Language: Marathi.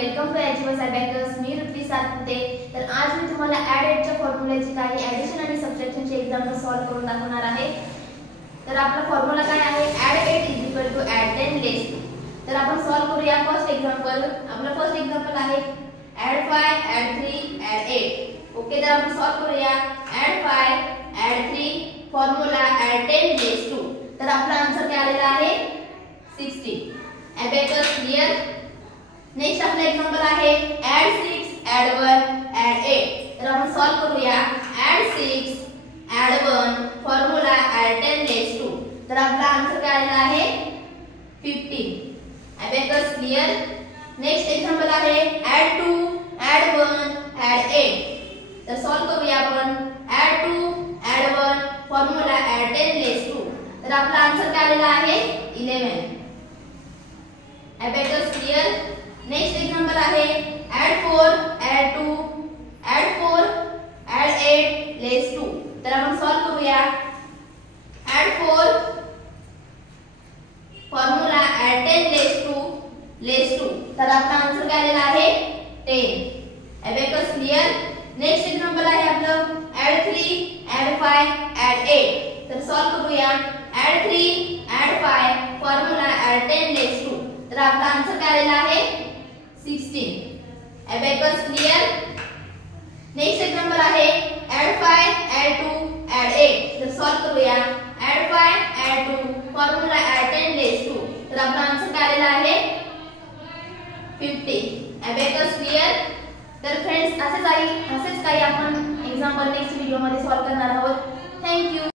Welcome to HS abacus. मी ऋत्वी सातपुते. तर आज मी तुम्हाला ऍड च्या फॉर्म्युल्याची काही ॲडिशन आणि सबट्रॅक्शनचे एक्झाम्पल सॉल्व्ह करून दाखवणार आहे. तर आपला फॉर्म्युला काय आहे? Add 8 = add 10 less. तर आपण सॉल्व्ह करूया फर्स्ट एक्झाम्पल. आपला फर्स्ट एक्झाम्पल आहे ऍड 5 ऍड 3 ऍड 8. ओके, तर आपण सॉल्व्ह करूया. Add 5 add 3 formula add 10 less 2. तर आपला आन्सर काय आलेला आहे? 16. Abacus clear. नेक्स्ट आपला एक्झाम्पल आहे ऍड 6 ऍड 1 ऍड 8. तर आपण सॉल्व्ह करूया. Add 6 add 1 formula add 10 less 2. तर आपला आन्सर काय आलेला आहे? 15. Abacus clear. नेक्स्ट एक्झाम्पल आहे ऍड 2 ऍड 1 ऍड 8. तर सॉल्व्ह करूया आपण. Add 2 add 1 formula add 10 less 2. तर आपला आन्सर काय आलेला आहे? 11. Abacus clear. नेक्स्ट एक्झाम्पल आहे ऍड 4 ऍड 2 ऍड 4 ऍड 8 लेस 2. तर आपण सॉल्व्ह करूया. Add 4 formula add 10 less 2. तर आपला आन्सर काय आलेला आहे? 10. Abacus clear. नेक्स्ट एक्झाम्पल आहे आपलं ऍड 3 ऍड 5 ऍड 8. तर सॉल्व्ह करूया. Add 3 add 5 formula add 10 less 2. तर आपला आन्सर काय आलेला आहे? 16. Abacus clear. नेक्स्ट एक्झाम्पल आहे ऍड 5 ऍड 2 ऍड 8. तर सॉल्व्ह करूया. Add 5 add 2 formula add 10 less 2. तर आपला आन्सर काय आलेला आहे? 50. Abacus clear. तर फ्रेंड्स असेच काही आपण एक्झाम्पल नेक्स्ट व्हिडिओ मध्ये सॉल्व्ह करणार आहोत. Thank you.